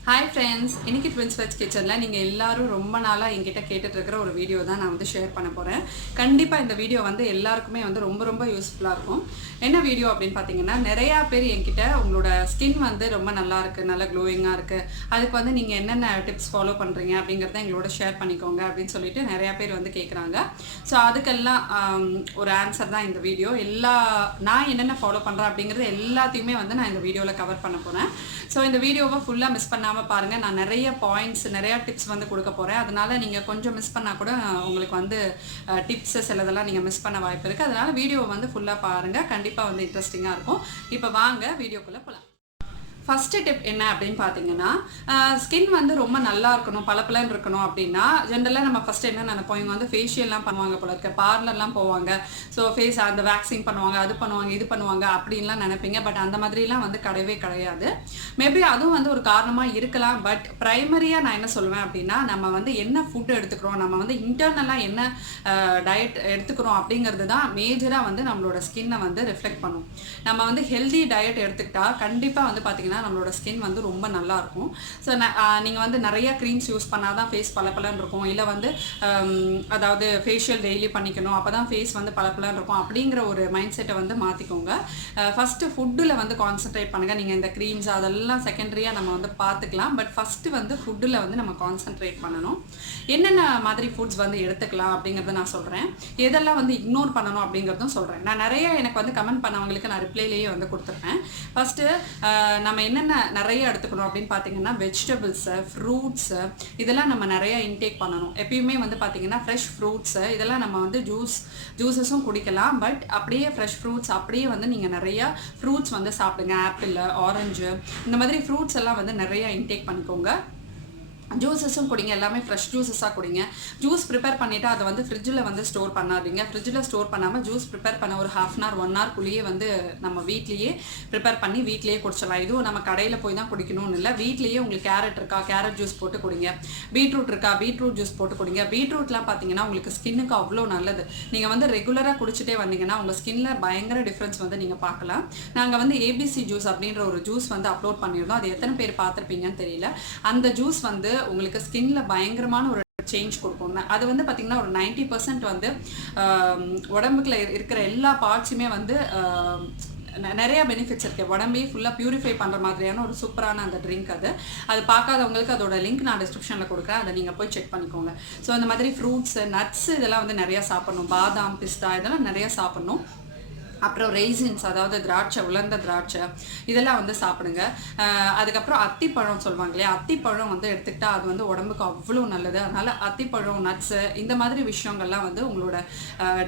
Hi friends இன்னைக்கு twins veg கிச்சனில் நீங்கள் எல்லாரும் ரொம்ப நாளாக என்கிட்ட கேட்டுட்ருக்கிற ஒரு வீடியோ தான் நான் வந்து ஷேர் பண்ண போகிறேன் கண்டிப்பாக இந்த வீடியோ வந்து எல்லாருக்குமே வந்து ரொம்ப ரொம்ப யூஸ்ஃபுல்லாக இருக்கும். என்ன வீடியோ அப்படின்னு பார்த்தீங்கன்னா நிறையா பேர் என்கிட்ட உங்களோட ஸ்கின் வந்து ரொம்ப நல்லா இருக்குது நல்லா க்ளோயிங்காக இருக்குது அதுக்கு வந்து நீங்கள் என்னென்ன டிப்ஸ் ஃபாலோ பண்ணுறீங்க அப்படிங்கிறத எங்களோட ஷேர் பண்ணிக்கோங்க அப்படின்னு சொல்லிட்டு நிறையா பேர் வந்து கேட்குறாங்க ஸோ அதுக்கெல்லாம் ஒரு ஆன்சர் தான் இந்த வீடியோ எல்லா நான் என்னென்ன ஃபாலோ பண்ணுறேன் அப்படிங்கிறது எல்லாத்தையுமே வந்து நான் இந்த வீடியோவில் கவர் பண்ண போகிறேன் ஸோ இந்த வீடியோவை ஃபுல்லாக மிஸ் பண்ணாமல் பாருங்கள் நான் நிறைய பாயிண்ட்ஸ் நிறையா டிப்ஸ் வந்து கொடுக்க போகிறேன் அதனால் நீங்கள் கொஞ்சம் மிஸ் பண்ணால் கூட உங்களுக்கு வந்து டிப்ஸ் சிலதெல்லாம் நீங்கள் மிஸ் பண்ண வாய்ப்பு இருக்குது அதனால் வீடியோவை வந்து ஃபுல்லாக பாருங்கள் கண்டிப்பாக வந்து இன்ட்ரெஸ்டிங்காக இருக்கும். இப்போ வாங்க வீடியோக்குள்ளே போகலாம் ஃபஸ்ட்டு டிப் என்ன அப்படின்னு பார்த்தீங்கன்னா ஸ்கின் வந்து ரொம்ப நல்லா இருக்கணும் பளபளன்னு இருக்கணும் அப்படின்னா ஜென்ரலாக நம்ம ஃபஸ்ட் என்ன நினைப்போம்? இவங்க வந்து ஃபேஷியல்லாம் பண்ணுவாங்க போல இருக்க. பார்லர்லாம் போவாங்க. ஸோ ஃபேஸ் அந்த வேக்சிங் பண்ணுவாங்க அது பண்ணுவாங்க இது பண்ணுவாங்க அப்படின்லாம் நினைப்பீங்க. பட் அந்த மாதிரிலாம் வந்து கிடையவே கிடையாது. மேபி அதுவும் வந்து ஒரு காரணமாக இருக்கலாம். பட் ப்ரைமரியாக நான் என்ன சொல்லுவேன் அப்படின்னா நம்ம வந்து என்ன ஃபுட் எடுத்துக்கிறோம் நம்ம வந்து இன்டர்னலாக என்ன டயட் எடுத்துக்கிறோம் அப்படிங்கிறது தான் மேஜராக வந்து நம்மளோட ஸ்கின்னை வந்து ரிஃப்ளெக்ட் பண்ணும். நம்ம வந்து ஹெல்தி டயட் எடுத்துக்கிட்டா கண்டிப்பாக வந்து பார்த்தீங்கன்னா நம்மளோட ஸ்கின் வந்து ரொம்ப நல்லா இருக்கும். ஸோ நீங்கள் வந்து நிறைய க்ரீம்ஸ் யூஸ் பண்ணால் தான் ஃபேஸ் பளபளன்னு இருக்கும். இல்லை வந்து அதாவது ஃபேஷியல் டெய்லி பண்ணிக்கணும். அப்போ தான் ஃபேஸ் வந்து பளபளன்னு இருக்கும். அப்படிங்கிற ஒரு மைண்ட் செட்டை வந்து மாற்றிக்கோங்க ஃபஸ்ட்டு ஃபுட்டில் வந்து கான்சென்ட்ரேட் பண்ணுங்கள் நீங்கள் இந்த க்ரீம்ஸ் அதெல்லாம் செகண்டரியாக நம்ம வந்து பார்த்துக்கலாம் பட் ஃபஸ்ட்டு வந்து ஃபுட்டில் வந்து நம்ம கான்சென்ட்ரேட் பண்ணணும். என்னென்ன மாதிரி ஃபுட்ஸ் வந்து எடுத்துக்கலாம் அப்படிங்கிறத நான் சொல்கிறேன் எதெல்லாம் வந்து இக்னோர் பண்ணணும் அப்படிங்கிறதும் சொல்கிறேன் நான் நிறைய எனக்கு வந்து கமெண்ட் பண்ணவங்களுக்கு நான் ரிப்ளைலேயே வந்து கொடுத்துருப்பேன் ஃபஸ்ட்டு நம்ம என்னென்ன நிறைய எடுத்துக்கணும் அப்படின்னு பார்த்தீங்கன்னா வெஜிடபிள்ஸு ஃப்ரூட்ஸு இதெல்லாம் நம்ம நிறைய இன்டேக் பண்ணணும். எப்பயுமே வந்து பார்த்தீங்கன்னா ஃப்ரெஷ் ஃப்ரூட்ஸு இதெல்லாம் நம்ம வந்து ஜூஸ் ஜூஸஸும் குடிக்கலாம். பட் அப்படியே ஃப்ரெஷ் ஃப்ரூட்ஸ் அப்படியே வந்து நீங்கள் நிறையா ஃப்ரூட்ஸ் வந்து சாப்பிடுங்க. ஆப்பிள் ஆரஞ்சு இந்த மாதிரி ஃப்ரூட்ஸ் எல்லாம் வந்து நிறையா இன்டேக் பண்ணிக்கோங்க. ஜூஸஸும் குடிங்க எல்லாமே ஃப்ரெஷ் ஜூஸஸாக குடிங்க. ஜூஸ் ப்ரிப்பேர் பண்ணிவிட்டு அதை வந்து ஃப்ரிட்ஜில் வந்து ஸ்டோர் பண்ணாதீங்க. ஃப்ரிட்ஜில் ஸ்டோர் பண்ணாமல் ஜூஸ் ப்ரிப்பேர் பண்ண ஒரு ஹாஃப் அன் ஹவர் ஒன் ஹவர்க்குள்ளேயே வந்து நம்ம வீட்லேயே ப்ரிப்பேர் பண்ணி வீட்லேயே குடிச்சிடலாம். இதுவும் நம்ம கடையில் போய் தான் குடிக்கணும்னு இல்லை வீட்லேயே உங்களுக்கு கேரட் இருக்கா கேரட் ஜூஸ் போட்டு குடிங்க. பீட்ரூட் இருக்கா பீட்ரூட் ஜூஸ் போட்டு குடிங்க. பீட்ரூட்லாம் பார்த்தீங்கன்னா உங்களுக்கு ஸ்கின்னுக்கு அவ்வளோ நல்லது. நீங்கள் வந்து ரெகுலராக குடிச்சிட்டே வந்தீங்கன்னா உங்கள் ஸ்கின்னில் பயங்கர டிஃப்ரென்ஸ் வந்து நீங்கள் பார்க்கலாம் நாங்கள் வந்து ஏபிசி ஜூஸ் அப்படின்ற ஒரு ஜூஸ் வந்து அப்லோட் பண்ணியிருந்தோம். அது எத்தனை பேர் பார்த்துருப்பீங்கன்னு தெரியல. அந்த ஜூஸ் வந்து உங்களுக்கு ஸ்கின்ல பயங்கரமான ஒரு சேஞ்ச் கொடுக்கும். அது வந்து பார்த்திங்கன்னா ஒரு 90% பர்சன்ட் வந்து உடம்புக்குள்ள இரு- இருக்கிற எல்லா பார்ட்ஸுமே வந்து நிறைய பெனிஃபிட்ஸ் இருக்கு. உடம்பே ஃபுல்லாக பியூரிஃபை பண்ணுற மாதிரியான ஒரு சூப்பரான அந்த ட்ரிங்க் அது. அது பார்க்காதவங்களுக்கு அதோட லிங்க் நான் டிஸ்கிரிப்ஷனில் கொடுக்குறேன். அதை நீங்கள் போய் செக் பண்ணிக்கோங்க. ஸோ அந்த மாதிரி ஃப்ரூட்ஸ் நட்ஸ் இதெல்லாம் வந்து நிறையா சாப்பிட்ணும். பாதாம் பிஸ்தா இதெல்லாம் நிறையா சாப்பிட்ணும். அப்புறம் ரெய்சின்ஸ் அதாவது திராட்சை உலர்ந்த திராட்சை இதெல்லாம் வந்து சாப்பிடுங்க. அதுக்கப்புறம் அத்திப்பழம் சொல்லுவாங்க இல்லையா அத்திப்பழம் வந்து எடுத்துக்கிட்டா அது வந்து உடம்புக்கு அவ்வளோ நல்லது. அதனால் அத்திப்பழம் நட்ஸு இந்த மாதிரி விஷயங்கள்லாம் வந்து உங்களோட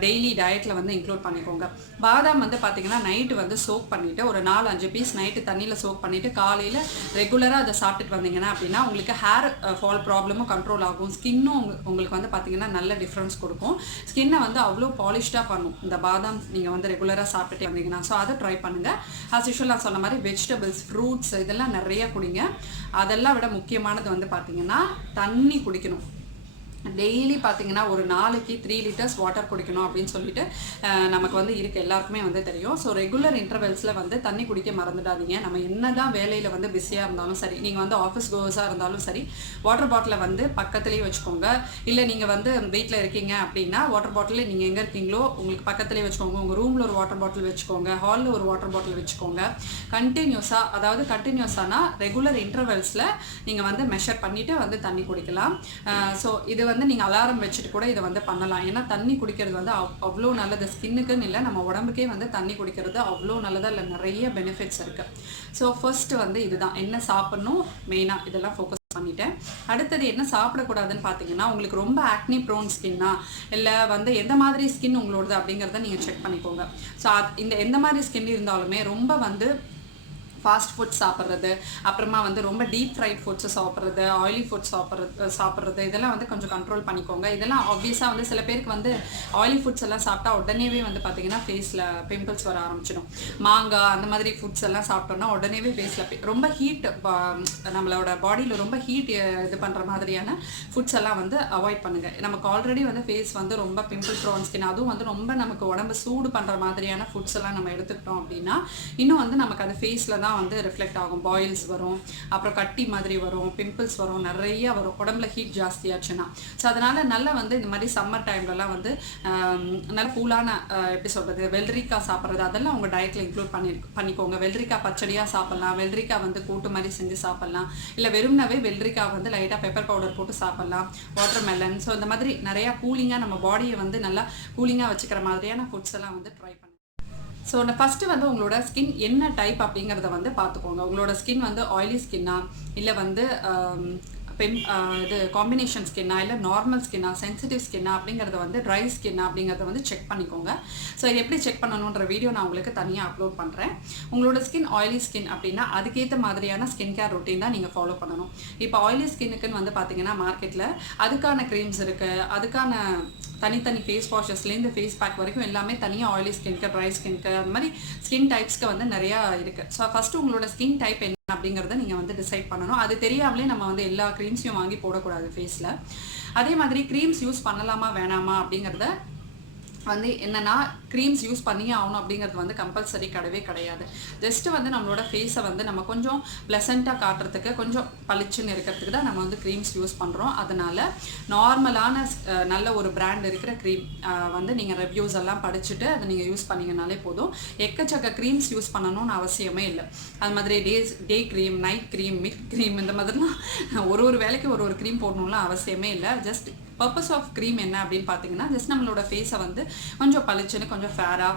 டெய்லி டயட்டில் வந்து இன்க்ளூட் பண்ணிக்கோங்க. பாதாம் வந்து பார்த்தீங்கன்னா நைட்டு வந்து சோக் பண்ணிவிட்டு ஒரு நாலு அஞ்சு பீஸ் நைட்டு தண்ணியில் சோக் பண்ணிவிட்டு காலையில் ரெகுலராக அதை சாப்பிட்டுட்டு வந்தீங்கன்னா அப்படின்னா உங்களுக்கு ஹேர் ஃபால் ப்ராப்ளமும் கண்ட்ரோல் ஆகும். ஸ்கின்னும் உங்களுக்கு வந்து பார்த்தீங்கன்னா நல்ல டிஃப்ரென்ஸ் கொடுக்கும். ஸ்கின்னை வந்து அவ்வளோ பாலிஷ்டாக பண்ணும். இந்த பாதாம் நீங்கள் வந்து ரெகுலராக சாப்பிட்டுட்டே வந்தீங்கன்னா ஸோ அதை ட்ரை பண்ணுங்கள் ஆஸ் யூஷுவல் நான் சொன்ன மாதிரி வெஜிடபிள்ஸ் ஃப்ரூட்ஸ் இதெல்லாம் நிறைய குடிங்க. அதெல்லாம் விட முக்கியமானது வந்து பார்த்தீங்கன்னா தண்ணி குடிக்கணும். டெய்லி பார்த்தீங்கன்னா ஒரு நாளைக்கு த்ரீ லிட்டர்ஸ் வாட்டர் குடிக்கணும் அப்படின்னு சொல்லிட்டு நமக்கு வந்து இருக்கு. எல்லாருக்குமே வந்து தெரியும். ஸோ ரெகுலர் இன்டர்வெல்ஸில் வந்து தண்ணி குடிக்க மறந்துடாதீங்க. நம்ம என்ன தான் வேலையில் வந்து பிஸியாக இருந்தாலும் சரி நீங்கள் வந்து ஆஃபீஸ் கோர்ஸாக இருந்தாலும் சரி வாட்டர் பாட்டிலை வந்து பக்கத்துலேயே வச்சுக்கோங்க. இல்லை நீங்கள் வந்து வீட்டில் இருக்கீங்க அப்படின்னா வாட்டர் பாட்டில் நீங்கள் எங்கே இருக்கீங்களோ உங்களுக்கு பக்கத்துலேயே வச்சுக்கோங்க. உங்கள் ரூமில் ஒரு வாட்டர் பாட்டில் வச்சுக்கோங்க. ஹாலில் ஒரு வாட்டர் பாட்டில் வச்சுக்கோங்க. கண்டினியூஸாக அதாவது கண்டினியூஸானா ரெகுலர் இன்டர்வெல்ஸில் நீங்கள் வந்து மெஷர் பண்ணிவிட்டு வந்து தண்ணி குடிக்கலாம். ஸோ இது வந்து நீங்கள் அலாரம் வச்சுட்டு கூட இதை வந்து பண்ணலாம். ஏன்னா தண்ணி குடிக்கிறது வந்து அவ்வளோ நல்லது. ஸ்கின்னுக்குன்னு இல்லை நம்ம உடம்புக்கே வந்து தண்ணி குடிக்கிறது அவ்வளோ நல்லதாக இல்லை நிறைய பெனிஃபிட்ஸ் இருக்குது ஸோ ஃபர்ஸ்ட் வந்து இதுதான். என்ன சாப்பிட்ணும்? மெயினாக இதெல்லாம் ஃபோக்கஸ் பண்ணிட்டேன். அடுத்தது என்ன சாப்பிடக்கூடாதுன்னு பார்த்தீங்கன்னா உங்களுக்கு ரொம்ப ஆக்னி ப்ரோன் ஸ்கின்னா இல்லை வந்து எந்த மாதிரி ஸ்கின் உங்களோடது அப்படிங்கிறத நீங்கள் செக் பண்ணிக்கோங்க. ஸோ இந்த எந்த மாதிரி ஸ்கின் இருந்தாலுமே ரொம்ப வந்து ஃபாஸ்ட் ஃபுட் சாப்பிட்றது அப்புறமா வந்து ரொம்ப டீப் ஃப்ரைட் ஃபுட்ஸை சாப்பிட்றது ஆயிலி ஃபுட் சாப்பிட்றது சாப்பிட்றது இதெல்லாம் வந்து கொஞ்சம் கண்ட்ரோல் பண்ணிக்கோங்க. இதெல்லாம் ஆப்வியஸாக வந்து சில பேருக்கு வந்து ஆயிலி ஃபுட்ஸ் எல்லாம் சாப்பிட்டா உடனேவே வந்து பார்த்தீங்கன்னா ஃபேஸில் பிம்பிள்ஸ் வர ஆரம்பிச்சிடும். மாங்காய் அந்த மாதிரி ஃபுட்ஸ் எல்லாம் சாப்பிட்டோம்னா உடனேவே ஃபேஸில் ரொம்ப ஹீட் நம்மளோட பாடியில் ரொம்ப ஹீட் இது பண்ணுற மாதிரியான ஃபுட்ஸ் எல்லாம் வந்து அவாய்ட் பண்ணுங்கள் நமக்கு ஆல்ரெடி வந்து ஃபேஸ் வந்து ரொம்ப பிம்பிள் ப்ரோன் ஸ்கின் அதுவும் வந்து ரொம்ப நமக்கு உடம்பு சூடு பண்ணுற மாதிரியான ஃபுட்ஸ் எல்லாம் நம்ம எடுத்துக்கிட்டோம் அப்படின்னா இன்னும் வந்து நமக்கு அது ஃபேஸில் தான் ஃபேஸ்லலாம் வந்து ரிஃப்ளெக்ட் ஆகும். பாயில்ஸ் வரும். அப்புறம் கட்டி மாதிரி வரும். பிம்பிள்ஸ் வரும். நிறைய வரும். உடம்புல ஹீட் ஜாஸ்தியாச்சுன்னா ஸோ அதனால் நல்லா வந்து இந்த மாதிரி சம்மர் டைம்லலாம் வந்து நல்ல கூலான எப்படி சொல்கிறது வெள்ளரிக்காய் சாப்பிட்றது அதெல்லாம் உங்கள் டயட்டில் இன்க்ளூட் பண்ணி பண்ணிக்கோங்க. வெள்ளரிக்காய் பச்சடியாக சாப்பிட்லாம். வெள்ளரிக்காய் வந்து கூட்டு மாதிரி செஞ்சு சாப்பிட்லாம். இல்லை வெறும்னாவே வெள்ளரிக்காய் வந்து லைட்டாக பெப்பர் பவுடர் போட்டு சாப்பிட்லாம். வாட்டர் மெலன் ஸோ இந்த மாதிரி நிறையா கூலிங்காக நம்ம பாடியை வந்து நல்லா கூலிங்காக வச்சுக்கிற மாதிரியான ஃபுட்ஸ் எல்லாம் வந்து ட்ரை ஸோ நான் ஃபஸ்ட்டு வந்து உங்களோட ஸ்கின் என்ன டைப் அப்படிங்கிறத வந்து பார்த்துக்கோங்க. உங்களோட ஸ்கின் வந்து ஆயிலி ஸ்கின்னா இல்லை வந்து ஆம், பெம் இது காம்பினேஷன் ஸ்கின்னா இல்லை நார்மல் ஸ்கின்னா சென்சிட்டிவ் ஸ்கின்னா அப்படிங்கிறத வந்து ட்ரை ஸ்கின்னா அப்படிங்கிறத வந்து செக் பண்ணிக்கோங்க. ஸோ எப்படி செக் பண்ணணுன்ற வீடியோ நான் உங்களுக்கு தனியாக அப்லோட் பண்ணுறேன் உங்களோட ஸ்கின் ஆயிலி ஸ்கின் அப்படின்னா அதுக்கேற்ற மாதிரியான ஸ்கின் கேர் ரொட்டீன் தான் நீங்கள் ஃபாலோ பண்ணணும். இப்போ ஆயிலி ஸ்கின்னுக்குன்னு வந்து பார்த்தீங்கன்னா மார்க்கெட்டில் அதுக்கான க்ரீம்ஸ் இருக்குது அதுக்கான தனித்தனி ஃபேஸ் வாஷஸ்லேருந்து ஃபேஸ் பேக் வரைக்கும் எல்லாமே தனியாக ஆயிலி ஸ்கின்க்கு ட்ரை ஸ்கின்க்கு அந்த மாதிரி ஸ்கின் டைப்ஸ்க்கு வந்து நிறையா இருக்குது ஸோ ஃபஸ்ட்டு உங்களோட ஸ்கின் டைப் என்ன அப்படிங்கிறத நீங்கள் வந்து டிசைட் பண்ணணும். அது தெரியாமலே நம்ம வந்து எல்லா க்ரீம்ஸையும் வாங்கி போடக்கூடாது ஃபேஸில் அதே மாதிரி க்ரீம்ஸ் யூஸ் பண்ணலாமா வேணாமா அப்படிங்கிறத வந்து என்னன்னா க்ரீம்ஸ் யூஸ் பண்ணியே ஆகணும் அப்படிங்கிறது வந்து கம்பல்சரி கிடையவே கிடையாது. ஜஸ்ட் வந்து நம்மளோட ஃபேஸை வந்து நம்ம கொஞ்சம் ப்ளசண்ட்டாக காட்டுறதுக்கு கொஞ்சம் பளிச்சுன்னு இருக்கிறதுக்கு தான் நம்ம வந்து க்ரீம்ஸ் யூஸ் பண்ணுறோம் அதனால நார்மலான நல்ல ஒரு பிராண்ட் இருக்கிற க்ரீம் வந்து நீங்கள் ரிவ்யூஸ் எல்லாம் படிச்சுட்டு அதை நீங்கள் யூஸ் பண்ணிங்கனாலே போதும். எக்கச்சக்க க்ரீம்ஸ் யூஸ் பண்ணணும்னு அவசியமே இல்லை. அது மாதிரி days day cream night cream mid cream இந்த மாதிரிலாம் ஒரு ஒரு வேலைக்கு ஒரு ஒரு க்ரீம் போடணும்லாம் அவசியமே இல்லை. ஜஸ்ட் பர்பஸ் ஆஃப் க்ரீம் என்ன அப்படின்னு பார்த்தீங்கன்னா ஜஸ்ட் நம்மளோட ஃபேஸை வந்து கொஞ்சம் பளிச்சுன்னு கொஞ்சம் ஃபேராக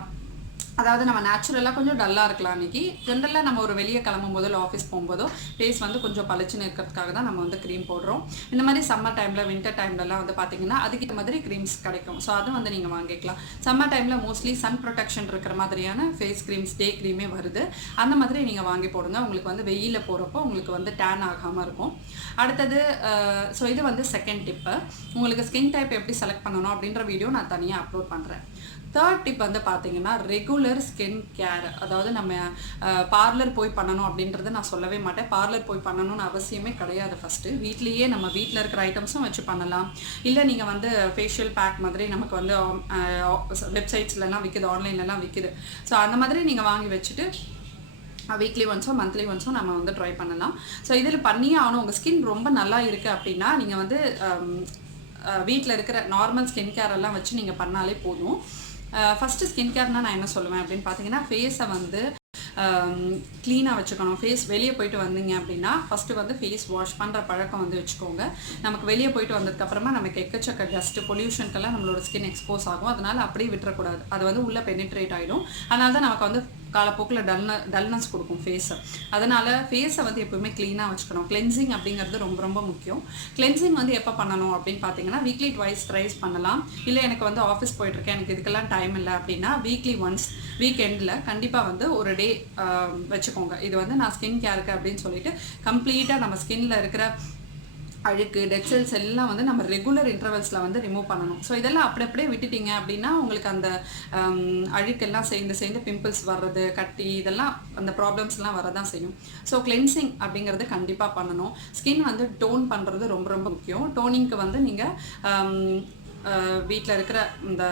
அதாவது நம்ம நேச்சுரலாக கொஞ்சம் டல்லாக இருக்கலாம் அன்றைக்கி ஜென்ரலாக நம்ம ஒரு வெளியே கிளம்பும் போதோ இல்லை ஆஃபீஸ் போகும்போதோ ஃபேஸ் வந்து கொஞ்சம் பளிச்சுன்னு இருக்கிறதுக்காக தான் நம்ம வந்து க்ரீம் போடுறோம். இந்த மாதிரி சம்மர் டைமில் வின்டர் டைம்லலாம் வந்து பார்த்திங்கன்னா அதுக்கு மாதிரி க்ரீம்ஸ் கிடைக்கும். ஸோ அது வந்து நீங்கள் வாங்கிக்கலாம். சம்மர் டைமில் மோஸ்ட்லி சன் ப்ரொடெக்ஷன் இருக்கிற மாதிரியான ஃபேஸ் க்ரீம்ஸ் டே க்ரீமே வருது. அந்த மாதிரி நீங்கள் வாங்கி போடுங்க. உங்களுக்கு வந்து வெயிலில் போகிறப்போ உங்களுக்கு வந்து டேன் ஆகாமல் இருக்கும். அடுத்தது ஸோ இது வந்து செகண்ட் டிப்பு உங்களுக்கு ஸ்கின் டைப் எப்படி செலக்ட் பண்ணணும் அப்படின்ற வீடியோ நான் தனியாக அப்லோட் பண்ணுறேன் தேர்ட் டிப் வந்து பார்த்தீங்கன்னா ரெகுலர் ஸ்கின் கேர் அதாவது நம்ம பார்லர் போய் பண்ணணும் அப்படின்றத நான் சொல்லவே மாட்டேன். பார்லர் போய் பண்ணணும்னு அவசியமே கிடையாது ஃபஸ்ட்டு வீட்லேயே நம்ம வீட்டில் இருக்கிற ஐட்டம்ஸும் வச்சு பண்ணலாம். இல்லை நீங்கள் வந்து ஃபேஷியல் பேக் மாதிரி நமக்கு வந்து வெப்சைட்ஸ்லலாம் விற்கிது ஆன்லைன்லலாம் விற்கிது ஸோ அந்த மாதிரி நீங்கள் வாங்கி வச்சுட்டு வீக்லி ஒன்ஸோ மந்த்லி ஒன்ஸோ நம்ம வந்து ட்ரை பண்ணலாம். ஸோ இதில் பண்ணியே ஆகணும். உங்கள் ஸ்கின் ரொம்ப நல்லா இருக்குது அப்படின்னா நீங்கள் வந்து வீட்டில் இருக்கிற நார்மல் ஸ்கின் கேர் எல்லாம் வச்சு நீங்கள் பண்ணாலே போதும். ஃபஸ்ட்டு ஸ்கின் கேர்னால் நான் என்ன சொல்லுவேன் அப்படின்னு பார்த்தீங்கன்னா ஃபேஸை வந்து க்ளீனாக வச்சுக்கணும். ஃபேஸ் வெளியே போயிட்டு வந்தீங்க அப்படின்னா ஃபஸ்ட்டு வந்து ஃபேஸ் வாஷ் பண்ணுற பழக்கம் வந்து வச்சுக்கோங்க. நமக்கு வெளியே போயிட்டு வந்ததுக்கப்புறமா நமக்கு எக்கச்சக்க டஸ்ட்டு பொல்யூஷனுக்கெல்லாம் நம்மளோட ஸ்கின் எக்ஸ்போஸ் ஆகும். அதனால் அப்படியே விட்டுறக்கூடாது. அது வந்து உள்ளே பெனிட்ரேட் ஆகிடும் அதனால தான் நமக்கு வந்து காலப்போக்கில் டல்ன டல்னஸ் கொடுக்கும் ஃபேஸை அதனால் ஃபேஸை வந்து எப்பவுமே க்ளீனாக வச்சுக்கணும். கிளென்சிங் அப்படிங்கிறது ரொம்ப ரொம்ப முக்கியம். கிளென்சிங் வந்து எப்போ பண்ணணும் அப்படின்னு பார்த்தீங்கன்னா வீக்லி ட்வைஸ் ட்ரைஸ் பண்ணலாம். இல்லை எனக்கு வந்து ஆஃபீஸ் போயிட்டுருக்கேன் எனக்கு இதுக்கெல்லாம் டைம் இல்லை அப்படின்னா வீக்லி ஒன்ஸ் வீக்கெண்டில் கண்டிப்பாக வந்து ஒரு டே வச்சுக்கோங்க. இது வந்து நான் ஸ்கின் கேருக்கு அப்படின்னு சொல்லிட்டு கம்ப்ளீட்டாக நம்ம ஸ்கின்ல இருக்கிற அழுக்கு டெட் செல்ஸ் எல்லாம் வந்து நம்ம ரெகுலர் இன்டர்வல்ஸில் வந்து ரிமூவ் பண்ணணும். ஸோ இதெல்லாம் அப்படி அப்படியே விட்டுட்டீங்க அப்படின்னா உங்களுக்கு அந்த அழுக்கெல்லாம் சேர்ந்து சேர்ந்து பிம்பிள்ஸ் வர்றது கட்டி இதெல்லாம் அந்த ப்ராப்ளம்ஸ்லாம் வரதான் செய்யும். ஸோ கிளென்சிங் அப்படிங்கிறது கண்டிப்பாக பண்ணணும். ஸ்கின் வந்து டோன் பண்ணுறது ரொம்ப ரொம்ப முக்கியம். டோனிங்க்கு வந்து நீங்கள் வீட்டில் இருக்கிற இந்த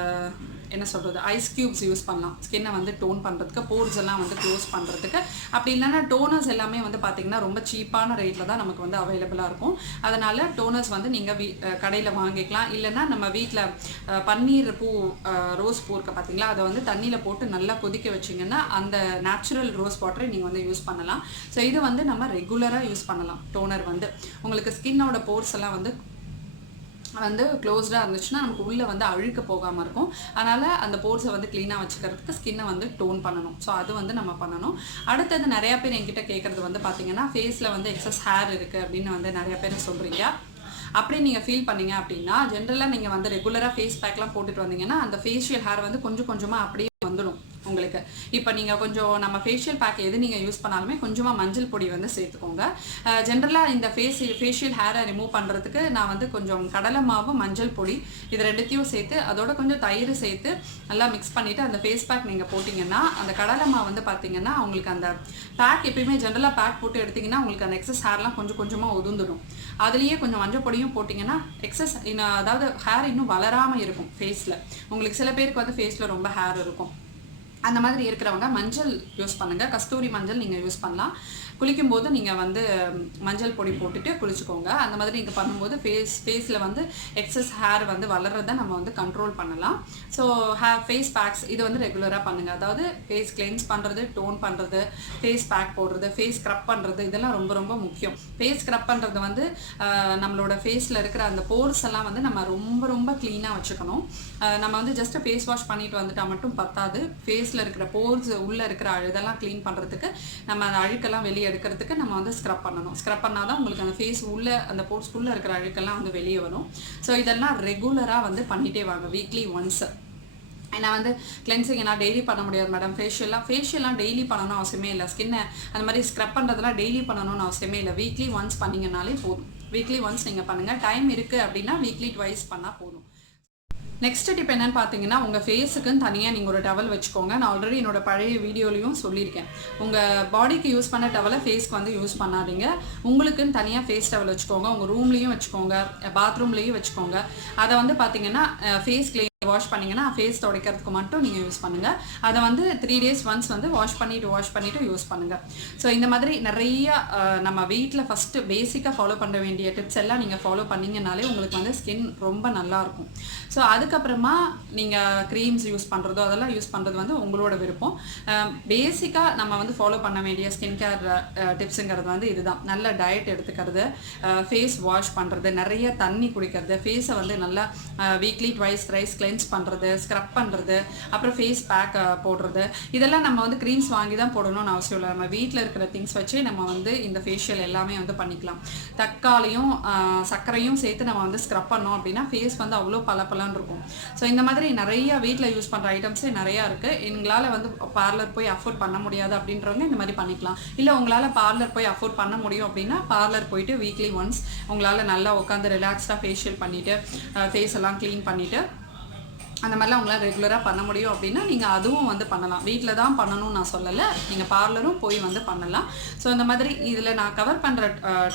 என்ன சொல்கிறது ஐஸ் க்யூப்ஸ் யூஸ் பண்ணலாம். ஸ்கின்னை வந்து டோன் பண்ணுறதுக்கு போர்ஸ் எல்லாம் வந்து க்ளோஸ் பண்ணுறதுக்கு அப்படி இல்லைன்னா டோனர்ஸ் எல்லாமே வந்து பார்த்திங்கன்னா ரொம்ப சீப்பான ரேட்டில் தான் நமக்கு வந்து அவைலபிளாக இருக்கும். அதனால் டோனர்ஸ் வந்து நீங்கள் வீ கடையில் வாங்கிக்கலாம். இல்லைன்னா நம்ம வீட்டில் பன்னீர் பூ ரோஸ் பூ இருக்க பார்த்தீங்களா அதை வந்து தண்ணியில் போட்டு நல்லா கொதிக்க வச்சிங்கன்னா அந்த நேச்சுரல் ரோஸ் வாட்டரை நீங்கள் வந்து யூஸ் பண்ணலாம். ஸோ இது வந்து நம்ம ரெகுலராக யூஸ் பண்ணலாம் டோனர் வந்து. உங்களுக்கு ஸ்கின்னோட போர்ஸ் எல்லாம் வந்து வந்து க்ளோஸ்டாக இருந்துச்சுன்னா நமக்கு உள்ளே வந்து அழுக்க போகாமல் இருக்கும். அதனால் அந்த போர்ஸை வந்து க்ளீனாக வச்சுக்கிறதுக்கு ஸ்கின்னை வந்து டோன் பண்ணணும். ஸோ அது வந்து நம்ம பண்ணணும். அடுத்தது நிறையா பேர் என்கிட்ட கேட்குறது வந்து பார்த்தீங்கன்னா ஃபேஸில் வந்து எக்ஸஸ் ஹேர் இருக்குது அப்படின்னு வந்து நிறையா பேர் சொல்கிறீங்க அப்படி நீங்கள் ஃபீல் பண்ணீங்க அப்படின்னா ஜென்ரலாக நீங்கள் வந்து ரெகுலராக ஃபேஸ் பேக்லாம் போட்டுட்டு வந்தீங்கன்னா அந்த ஃபேஷியல் ஹேர் வந்து கொஞ்சம் கொஞ்சமாக அப்படியே வந்துடும். உங்களுக்கு. இப்போ நீங்கள் கொஞ்சம் நம்ம ஃபேஷியல் பேக் எது நீங்கள் யூஸ் பண்ணாலுமே கொஞ்சமாக மஞ்சள் பொடி வந்து சேர்த்துக்கோங்க. ஜென்ரலாக இந்த ஃபேஸ் ஃபேஷியல் ஹேரை ரிமூவ் பண்ணுறதுக்கு நான் வந்து கொஞ்சம் கடலை மாவு மஞ்சள் பொடி இது ரெண்டுத்தையும் சேர்த்து அதோட கொஞ்சம் தயிர் சேர்த்து நல்லா மிக்ஸ் பண்ணிவிட்டு அந்த ஃபேஸ் பேக் நீங்கள் போட்டிங்கன்னா அந்த கடலை மாவு வந்து பார்த்தீங்கன்னா உங்களுக்கு அந்த பேக் எப்பயுமே ஜென்ரலாக பேக் போட்டு எடுத்திங்கன்னா உங்களுக்கு அந்த எக்ஸஸ் ஹேர்லாம் கொஞ்சம் கொஞ்சமாக உதுந்துடும் அதுலேயே கொஞ்சம் மஞ்சள் பொடியும் போட்டிங்கன்னா எக்ஸஸ் அதாவது ஹேர் இன்னும் வளராமல் இருக்கும் ஃபேஸில் உங்களுக்கு சில பேருக்கு வந்து ஃபேஸில் ரொம்ப ஹேர் இருக்கும். அந்த மாதிரி இருக்கிறவங்க மஞ்சள் யூஸ் பண்ணுங்கள் கஸ்தூரி மஞ்சள் நீங்கள் யூஸ் பண்ணலாம். குளிக்கும்போது நீங்கள் வந்து மஞ்சள் பொடி போட்டுட்டு குளிச்சுக்கோங்க. அந்த மாதிரி நீங்கள் பண்ணும்போது ஃபேஸ் ஃபேஸில் வந்து எக்ஸஸ் ஹேர் வந்து வளர்றதை நம்ம வந்து கண்ட்ரோல் பண்ணலாம். ஸோ ஹேர் ஃபேஸ் பேக்ஸ் இது வந்து ரெகுலராக பண்ணுங்கள் அதாவது ஃபேஸ் கிளென்ஸ் பண்ணுறது டோன் பண்ணுறது ஃபேஸ் பேக் போடுறது ஃபேஸ் ஸ்க்ரப் பண்ணுறது இதெல்லாம் ரொம்ப ரொம்ப முக்கியம். ஃபேஸ் ஸ்க்ரப் பண்ணுறது வந்து நம்மளோட ஃபேஸில் இருக்கிற அந்த போர்ஸ் எல்லாம் வந்து நம்ம ரொம்ப ரொம்ப க்ளீனாக வச்சுக்கணும். நம்ம வந்து ஜஸ்ட் ஃபேஸ் வாஷ் பண்ணிட்டு வந்துட்டால் மட்டும் பத்தாது. ஃபேஸில் இருக்கிற போர்ஸ் உள்ளே இருக்கிற அழுதெல்லாம் க்ளீன் பண்ணுறதுக்கு நம்ம அந்த அழுக்கெல்லாம் வெளியே எடுக்கிறதுக்கு நம்ம வந்து ஸ்க்ரப் பண்ணணும். ஸ்க்ரப் பண்ணால் தான் உங்களுக்கு அந்த ஃபேஸ் உள்ளே அந்த போர்ட்ஸ்குள்ளே இருக்கிற அழுக்கெல்லாம் வந்து வெளியே வரும். ஸோ இதெல்லாம் ரெகுலராக வந்து பண்ணிகிட்டே வாங்க வீக்லி ஒன்ஸ் ஏன்னா வந்து கிளென்சிங் எல்லாம் டெய்லி பண்ண முடியாது மேடம் ஃபேஷியல்லாம் ஃபேஷியல்லாம் டெய்லி பண்ணணும் அவசியமே இல்லை. ஸ்கின்னை அந்த மாதிரி ஸ்க்ரப் பண்ணுறதுலாம் டெய்லி பண்ணணும்னு அவசியமே இல்லை. வீக்லி ஒன்ஸ் பண்ணிங்கனாலே போதும். வீக்லி ஒன்ஸ் நீங்கள் பண்ணுங்கள் டைம் இருக்குது அப்படின்னா வீக்லி ட்வைஸ் பண்ணால் போதும். நெக்ஸ்ட் டிப் என்னன்னு பார்த்தீங்கன்னா உங்கள் ஃபேஸுக்குன்னு தனியாக நீங்கள் ஒரு டவல் வச்சுக்கோங்க. நான் ஆல்ரெடி என்னோட பழைய வீடியோலையும் சொல்லியிருக்கேன். உங்கள் பாடிக்கு யூஸ் பண்ண டவலை ஃபேஸ்க்கு வந்து யூஸ் பண்ணாதீங்க. உங்களுக்குன்னு தனியாக ஃபேஸ் டவல் வச்சுக்கோங்க. உங்கள் ரூம்லேயும் வச்சுக்கோங்க. பாத்ரூம்லேயும் வச்சுக்கோங்க. அதை வந்து பார்த்தீங்கன்னா ஃபேஸ் கிளீன் வாஷ் பண்ணிங்கன்னா ஃபேஸ் துடைக்கிறதுக்கு மட்டும் நீங்கள் யூஸ் பண்ணுங்கள் அதை வந்து த்ரீ டேஸ் ஒன்ஸ் வந்து வாஷ் பண்ணிவிட்டு வாஷ் பண்ணிவிட்டு யூஸ் பண்ணுங்கள் ஸோ இந்த மாதிரி நிறைய நம்ம வீட்டில் ஃபஸ்ட்டு பேசிக்காக ஃபாலோ பண்ண வேண்டிய டிப்ஸ் எல்லாம் நீங்கள் ஃபாலோ பண்ணீங்கனாலே உங்களுக்கு வந்து ஸ்கின் ரொம்ப நல்லாயிருக்கும் ஸோ அதுக்கப்புறமா நீங்கள் க்ரீம்ஸ் யூஸ் பண்ணுறதோ அதெல்லாம் யூஸ் பண்ணுறது வந்து உங்களோட விருப்பம். பேசிக்காக நம்ம வந்து ஃபாலோ பண்ண வேண்டிய ஸ்கின் கேர் டிப்ஸுங்கிறது வந்து இதுதான். நல்ல டயட் எடுத்துக்கிறது ஃபேஸ் வாஷ் பண்ணுறது நிறைய தண்ணி குடிக்கிறது ஃபேஸை வந்து நல்லா வீக்லி ட்வைஸ் ரைஸ் க்ளென்ஸ் பண்ணுறது ஸ்க்ரப் பண்ணுறது அப்புறம் ஃபேஸ் பேக் போடுறது. இதெல்லாம் நம்ம வந்து க்ரீம்ஸ் வாங்கி தான் போடணும்னு அவசியம் இல்லை. நம்ம வீட்டில் இருக்கிற திங்ஸ் வச்சு நம்ம வந்து இந்த ஃபேஷியல் எல்லாமே வந்து பண்ணிக்கலாம். தக்காளியும் சர்க்கரையும் சேர்த்து நம்ம வந்து ஸ்க்ரப் பண்ணோம் அப்படின்னா ஃபேஸ் வந்து அவ்வளோ பளபளன்னு இருக்கும். ஸோ இந்த மாதிரி நிறைய வீட்டில் யூஸ் பண்ணுற ஐட்டம்ஸே நிறையா இருக்குது எங்களால் வந்து பார்லர் போய் அஃபோர்ட் பண்ண முடியாது அப்படின்றவங்க இந்த மாதிரி பண்ணிக்கலாம். இல்லை உங்களால் பார்லர் போய் அஃபோர்ட் பண்ண முடியும் அப்படின்னா பார்லர் போயிட்டு வீக்லி ஒன்ஸ் உங்களால் நல்லா உட்காந்து ரிலாக்ஸ்டாக ஃபேஷியல் பண்ணிவிட்டு ஃபேஸ் எல்லாம் க்ளீன் பண்ணிவிட்டு அந்த மாதிரிலாம் உங்களால் ரெகுலராக பண்ண முடியும் அப்படின்னா நீங்கள் அதுவும் வந்து பண்ணலாம். வீட்டில் தான் பண்ணணும்னு நான் சொல்லலை. நீங்கள் பார்லரும் போய் வந்து பண்ணலாம். ஸோ இந்த மாதிரி இதில் நான் கவர் பண்ணுற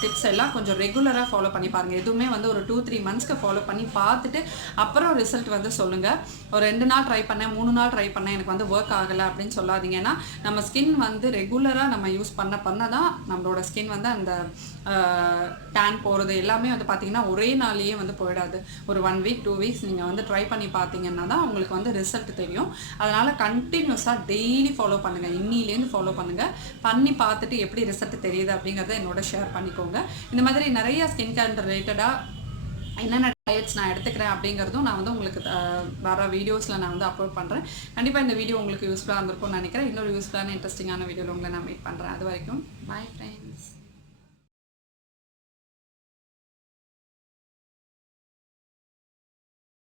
டிப்ஸ் எல்லாம் கொஞ்சம் ரெகுலராக ஃபாலோ பண்ணி பாருங்கள் எதுவுமே வந்து ஒரு டூ த்ரீ மந்த்ஸ்க்கு ஃபாலோ பண்ணி பார்த்துட்டு அப்புறம் ரிசல்ட் வந்து சொல்லுங்கள் ஒரு ரெண்டு நாள் ட்ரை பண்ணேன் மூணு நாள் ட்ரை பண்ணேன் எனக்கு வந்து ஒர்க் ஆகலை அப்படின்னு சொல்லாதீங்க. ஏன்னா நம்ம ஸ்கின் வந்து ரெகுலராக நம்ம யூஸ் பண்ண பண்ண தான் நம்மளோட ஸ்கின் வந்து அந்த டேன் போகிறது எல்லாமே வந்து பார்த்தீங்கன்னா ஒரே நாளையே வந்து போயிடாது. ஒரு ஒன் வீக் டூ வீக்ஸ் நீங்கள் வந்து ட்ரை பண்ணி பார்த்தீங்கன்னா தான் உங்களுக்கு வந்து ரிசல்ட் தெரியும். அதனால் கண்டினியூஸாக டெய்லி ஃபாலோ பண்ணுங்கள் இன்னிலேருந்து ஃபாலோ பண்ணுங்கள் பண்ணி பார்த்துட்டு எப்படி ரிசல்ட் தெரியுது அப்படிங்கிறத என்னோட ஷேர் பண்ணிக்கோங்க. இந்த மாதிரி நிறைய ஸ்கின் கேர் ரிலேட்டடாக என்னென்ன டயட்ஸ் நான் எடுத்துக்கிறேன் அப்படிங்கிறதும் நான் வந்து உங்களுக்கு வர வீடியோஸில் நான் வந்து அப்லோட் பண்ணுறேன் கண்டிப்பாக இந்த வீடியோ உங்களுக்கு யூஸ்ஃபுல்லாக இருந்திருக்கும்னு நினைக்கிறேன். இன்னொரு யூஸ்ஃபுல்லான இன்ட்ரெஸ்டிங்கான வீடியோவில் உங்களை நான் மீட் பண்ணுறேன் அது வரைக்கும் பை ஃப்ரெண்ட்ஸ்